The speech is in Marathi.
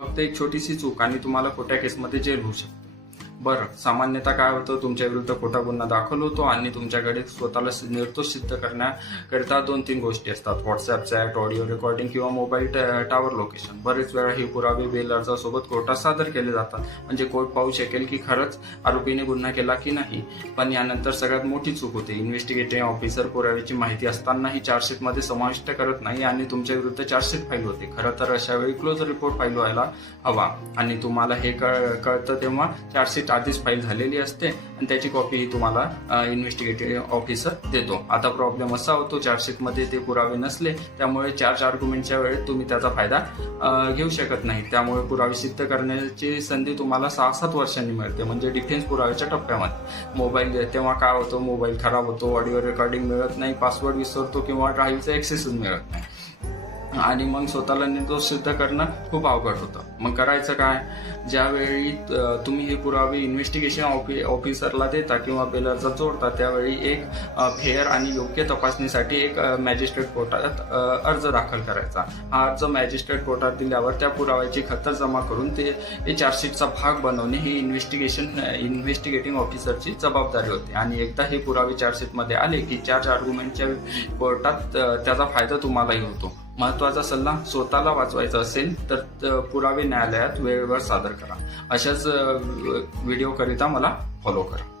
फक्त एक छोटीशी चूक आणि तुम्हाला खोट्या केसमध्ये जेल होऊ शकते. बरं सामान्यतः काय होतं तुमच्या विरुद्ध खोटा गुन्हा दाखल होतो आणि तुमच्याकडे स्वतःला सि- निर्दोष सिद्ध करण्याकरिता दोन तीन गोष्टी असतात. व्हॉट्सअप चॅट ऑडिओ रेकॉर्डिंग किंवा मोबाईल ट- टावर लोकेशन बरेच वेळा हे पुरावे बेल अर्जासोबत कोर्टात सादर केले जातात. म्हणजे कोर्ट पाहू शकेल की खरंच आरोपीने गुन्हा केला की नाही. पण यानंतर सगळ्यात मोठी चूक होते. इन्व्हेस्टिगेटिव्ह ऑफिसर पुराव्याची माहिती असतानाही चार्जशीटमध्ये समाविष्ट करत नाही आणि तुमच्या विरुद्ध चार्जशीट फाईल होते. खरं तर अशा वेळी क्लोज रिपोर्ट फाईल व्हायला हवा. आणि तुम्हाला हे कळ कळतं तेव्हा चार्जशीट आधीच फाईल झालेली असते आणि त्याची कॉपी ही तुम्हाला इन्व्हेस्टिगेटिव्ह ऑफिसर देतो. आता प्रॉब्लेम असा होतो चार्जशीटमध्ये ते पुरावे नसले त्यामुळे चार्ज आर्ग्युमेंटच्या वेळेत तुम्ही त्याचा फायदा घेऊ शकत नाही. त्यामुळे पुरावे सिद्ध करण्याची संधी तुम्हाला सहा सात वर्षांनी मिळते म्हणजे डिफेन्स पुराव्याच्या टप्प्यामध्ये. मोबाईल तेव्हा काय होतो मोबाईल खराब होतो ऑडिओ रेकॉर्डिंग मिळत नाही पासवर्ड विसरतो किंवा ड्राईव्हचा ऍक्सेसच मिळत नाही. आणि मग स्वतःला निर्दोष सिद्ध करणं खूप अवघड होतं. मग करायचं काय? ज्यावेळी तुम्ही हे पुरावे इन्व्हेस्टिगेशन ऑफि ऑफिसरला देता किंवा बेलरचा जोडता त्यावेळी एक फेअर आणि योग्य तपासणीसाठी एक मॅजिस्ट्रेट कोर्टात अर्ज दाखल करायचा. हा अर्ज मॅजिस्ट्रेट कोर्टात दिल्यावर त्या पुराव्याची खत जमा करून ते चार्जशीटचा भाग बनवणे ही इन्व्हेस्टिगेशन इन्व्हेस्टिगेटिंग ऑफिसरची जबाबदारी होती. आणि एकदा हे पुरावे चार्जशीटमध्ये आले की चार्ज आर्ग्युमेंटच्या कोर्टात त्याचा फायदा तुम्हालाही होतो. महत्त्वाचा सल्ला स्वतःला वाचवायचा असेल तर त- पुरावे न्यायालयात वेळेवर सादर करा. अशाच व्हिडिओ करिता मला फॉलो करा.